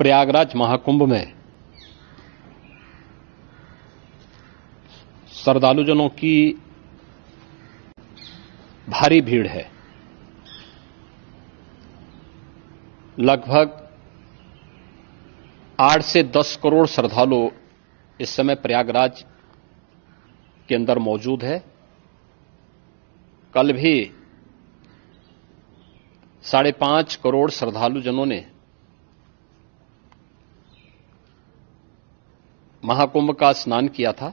प्रयागराज महाकुंभ में श्रद्धालुजनों की भारी भीड़ है। लगभग 8 से 10 करोड़ श्रद्धालु इस समय प्रयागराज के अंदर मौजूद है। कल भी 5.5 करोड़ श्रद्धालुजनों ने महाकुंभ का स्नान किया था।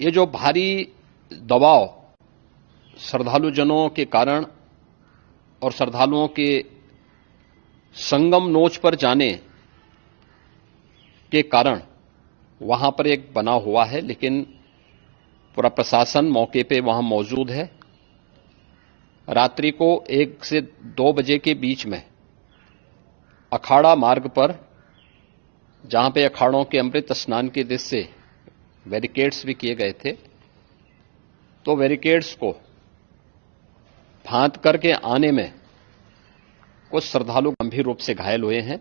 ये जो भारी दबाव श्रद्धालुजनों के कारण और श्रद्धालुओं के संगम नोच पर जाने के कारण वहां पर एक बना हुआ है, लेकिन पूरा प्रशासन मौके पे वहां मौजूद है। रात्रि को 1 से 2 बजे के बीच में अखाड़ा मार्ग पर, जहां पे अखाड़ों के अमृत स्नान के दृश्य से बैरिकेड्स भी किए गए थे, तो बैरिकेड्स को फांद करके आने में कुछ श्रद्धालु गंभीर रूप से घायल हुए हैं।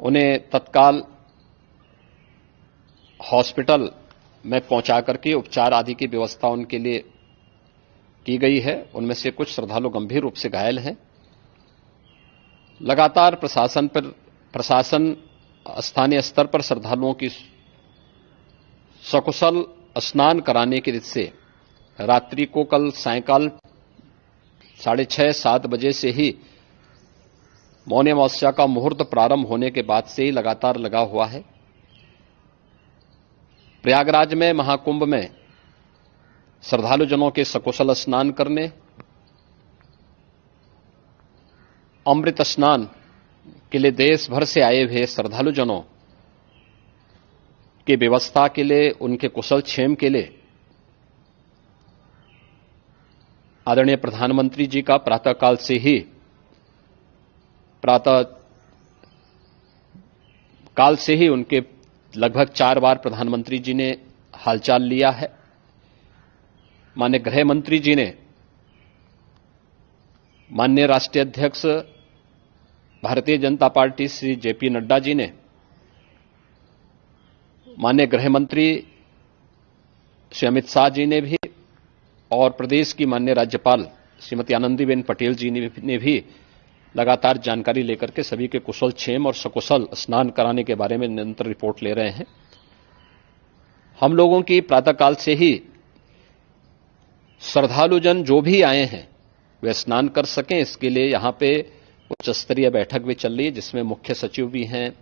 उन्हें तत्काल हॉस्पिटल में पहुंचा करके उपचार आदि की व्यवस्था उनके लिए की गई है। उनमें से कुछ श्रद्धालु गंभीर रूप से घायल हैं। लगातार प्रशासन स्थानीय स्तर पर श्रद्धालुओं की सकुशल स्नान कराने के दृष्टि से रात्रि को कल सायंकाल 6:30-7 बजे से ही मौनी अमावस्या का मुहूर्त प्रारंभ होने के बाद से ही लगातार लगा हुआ है। प्रयागराज में महाकुंभ में श्रद्धालुजनों के सकुशल स्नान करने, अमृत स्नान के लिए देश भर से आए हुए श्रद्धालुजनों की व्यवस्था के लिए, उनके कुशल क्षेम के लिए आदरणीय प्रधानमंत्री जी का प्रातःकाल से ही उनके लगभग 4 बार प्रधानमंत्री जी ने हालचाल लिया है। माननीय गृह मंत्री जी ने, माननीय राष्ट्रीय अध्यक्ष भारतीय जनता पार्टी श्री जेपी नड्डा जी ने, माननीय गृह मंत्री श्री अमित शाह जी ने भी, और प्रदेश की माननीय राज्यपाल श्रीमती आनंदीबेन पटेल जी ने भी लगातार जानकारी लेकर के सभी के कुशल क्षेम और सकुशल स्नान कराने के बारे में निरंतर रिपोर्ट ले रहे हैं। हम लोगों की प्रातःकाल से ही श्रद्धालुजन जो भी आए हैं वे स्नान कर सकें, इसके लिए यहां पे उच्च स्तरीय बैठक भी चल रही है, जिसमें मुख्य सचिव भी हैं,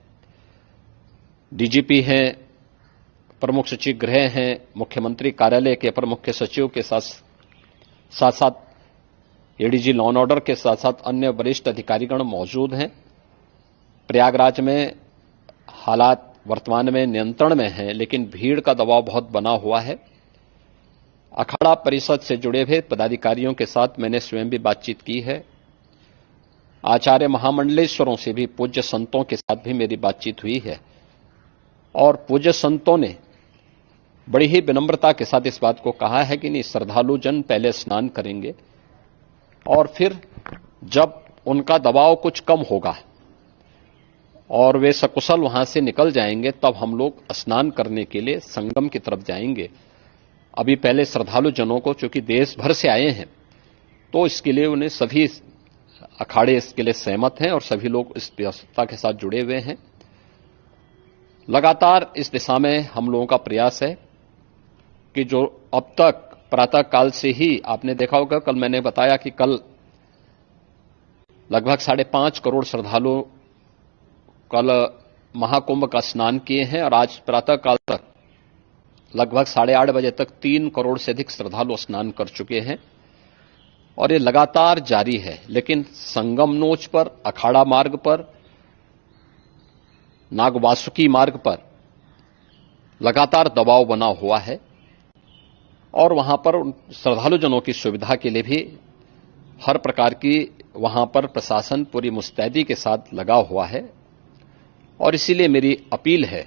डीजीपी हैं, प्रमुख सचिव गृह हैं, मुख्यमंत्री कार्यालय के अपर मुख्य सचिव के साथ साथ एडीजी लॉ एंड ऑर्डर के साथ साथ अन्य वरिष्ठ अधिकारीगण मौजूद हैं। प्रयागराज में हालात वर्तमान में नियंत्रण में हैं, लेकिन भीड़ का दबाव बहुत बना हुआ है। अखाड़ा परिषद से जुड़े हुए पदाधिकारियों के साथ मैंने स्वयं भी बातचीत की है। आचार्य महामंडलेश्वरों से भी, पूज्य संतों के साथ भी मेरी बातचीत हुई है, और पूज्य संतों ने बड़ी ही विनम्रता के साथ इस बात को कहा है कि नहीं, श्रद्धालुजन पहले स्नान करेंगे और फिर जब उनका दबाव कुछ कम होगा और वे सकुशल वहां से निकल जाएंगे, तब हम लोग स्नान करने के लिए संगम की तरफ जाएंगे। अभी पहले श्रद्धालुजनों को, चूंकि देश भर से आए हैं, तो इसके लिए उन्हें सभी अखाड़े इसके लिए सहमत हैं और सभी लोग इस व्यवस्था के साथ जुड़े हुए हैं। लगातार इस दिशा में हम लोगों का प्रयास है कि जो अब तक प्रातःकाल से ही आपने देखा होगा, कल मैंने बताया कि कल लगभग 5.5 करोड़ श्रद्धालु कल महाकुंभ का स्नान किए हैं, और आज प्रातःकाल तक लगभग 8:30 बजे तक 3 करोड़ से अधिक श्रद्धालु स्नान कर चुके हैं, और ये लगातार जारी है। लेकिन संगम नोच पर, अखाड़ा मार्ग पर, नागवासुकी मार्ग पर लगातार दबाव बना हुआ है, और वहां पर श्रद्धालुजनों की सुविधा के लिए भी हर प्रकार की वहां पर प्रशासन पूरी मुस्तैदी के साथ लगा हुआ है। और इसीलिए मेरी अपील है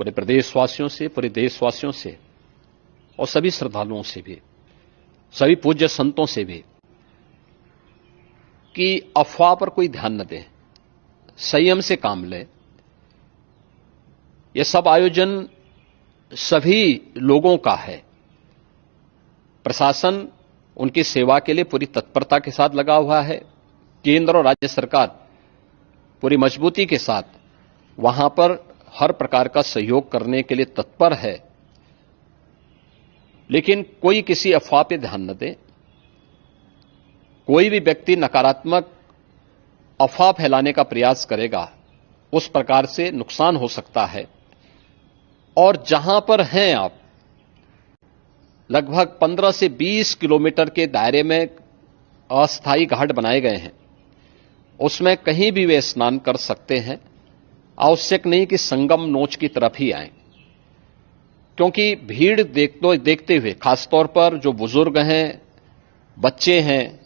पूरे प्रदेशवासियों से, पूरे देशवासियों से और सभी श्रद्धालुओं से भी सभी पूज्य संतों से भी कि अफवाह पर कोई ध्यान न दें, संयम से काम लें। यह सब आयोजन सभी लोगों का है। प्रशासन उनकी सेवा के लिए पूरी तत्परता के साथ लगा हुआ है। केंद्र और राज्य सरकार पूरी मजबूती के साथ वहां पर हर प्रकार का सहयोग करने के लिए तत्पर है। लेकिन कोई किसी अफवाह पर ध्यान न दे। कोई भी व्यक्ति नकारात्मक अफवाह फैलाने का प्रयास करेगा, उस प्रकार से नुकसान हो सकता है। और जहां पर हैं आप, लगभग 15 से 20 किलोमीटर के दायरे में अस्थायी घाट बनाए गए हैं, उसमें कहीं भी वे स्नान कर सकते हैं। आवश्यक नहीं कि संगम नोच की तरफ ही आएं, क्योंकि भीड़ देखते हुए, खासतौर पर जो बुजुर्ग हैं, बच्चे हैं,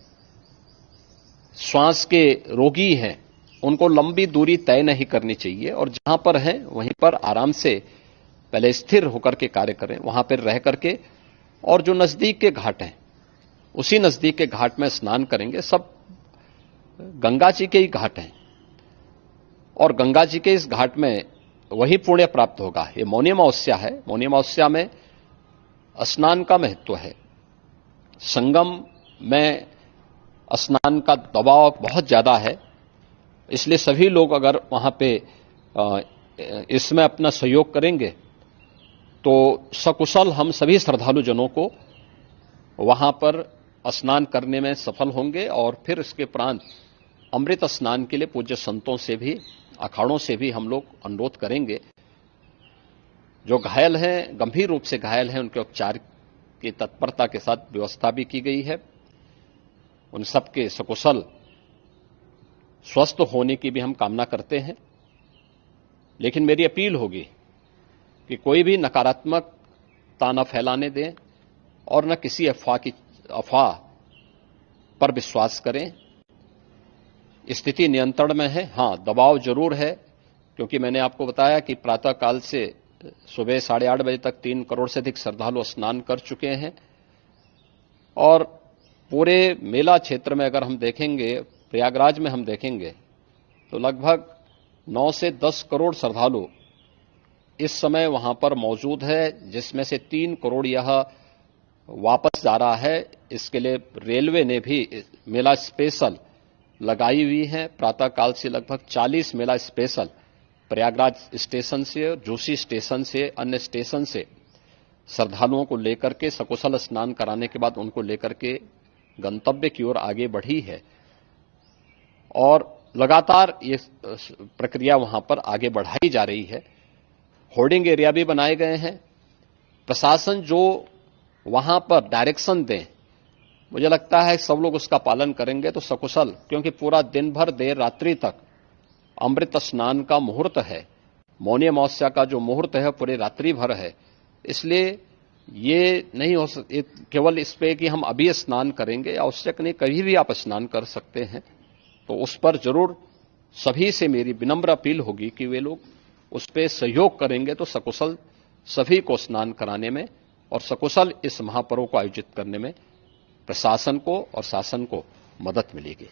श्वास के रोगी हैं, उनको लंबी दूरी तय नहीं करनी चाहिए और जहां पर हैं वहीं पर आराम से पहले स्थिर होकर के कार्य करें, वहां पर रह करके। और जो नजदीक के घाट हैं, उसी नजदीक के घाट में स्नान करेंगे। सब गंगा जी के ही घाट हैं और गंगा जी के इस घाट में वही पुण्य प्राप्त होगा। ये मौनी अमावस्या है। मौनी अमावस्या में स्नान का महत्व है। संगम में स्नान का दबाव बहुत ज्यादा है, इसलिए सभी लोग अगर वहां पे इसमें अपना सहयोग करेंगे तो सकुशल हम सभी श्रद्धालु जनों को वहां पर स्नान करने में सफल होंगे। और फिर इसके उपरांत अमृत स्नान के लिए पूज्य संतों से भी, अखाड़ों से भी हम लोग अनुरोध करेंगे। जो घायल हैं, गंभीर रूप से घायल हैं, उनके उपचार की तत्परता के साथ व्यवस्था भी की गई है। उन सबके सकुशल स्वस्थ होने की भी हम कामना करते हैं। लेकिन मेरी अपील होगी कि कोई भी नकारात्मकता न फैलाने दें और न किसी अफवाह पर विश्वास करें। स्थिति नियंत्रण में है। हां, दबाव जरूर है, क्योंकि मैंने आपको बताया कि प्रातःकाल से सुबह 8:30 बजे तक 3 करोड़ से अधिक श्रद्धालु स्नान कर चुके हैं। और पूरे मेला क्षेत्र में अगर हम देखेंगे, प्रयागराज में हम देखेंगे, तो लगभग 9 से 10 करोड़ श्रद्धालु इस समय वहां पर मौजूद है, जिसमें से 3 करोड़ यह वापस जा रहा है। इसके लिए रेलवे ने भी मेला स्पेशल लगाई हुई है। प्रातःकाल से लगभग 40 मेला स्पेशल प्रयागराज स्टेशन से और जोशी स्टेशन से, अन्य स्टेशन से श्रद्धालुओं को लेकर के सकुशल स्नान कराने के बाद उनको लेकर के गंतव्य की ओर आगे बढ़ी है। और लगातार ये प्रक्रिया वहां पर आगे बढ़ाई जा रही है। होर्डिंग एरिया भी बनाए गए हैं। प्रशासन जो वहां पर डायरेक्शन दें, मुझे लगता है सब लोग उसका पालन करेंगे तो सकुशल, क्योंकि पूरा दिन भर देर रात्रि तक अमृत स्नान का मुहूर्त है। मौनी अमावस्या का जो मुहूर्त है पूरे रात्रि भर है। इसलिए ये नहीं हो केवल इस पे कि हम अभी स्नान करेंगे, आवश्यक नहीं, कभी भी आप स्नान कर सकते हैं। तो उस पर जरूर सभी से मेरी विनम्र अपील होगी कि वे लोग उस पर सहयोग करेंगे तो सकुशल सभी को स्नान कराने में और सकुशल इस महापर्व को आयोजित करने में प्रशासन को और शासन को मदद मिलेगी।